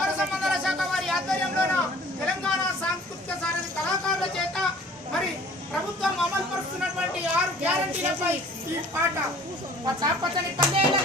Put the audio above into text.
పౌర సంబంధాల శాఖ వారి ఆధ్వర్యంలోన తెలంగాణ సాంస్కృతిక సారథి కళాకారుల చేత మరి ప్రభుత్వం అమలు పరుస్తున్నటువంటి 6 గ్యారంటీలపై ఈ పాట పచ్చని పల్లెల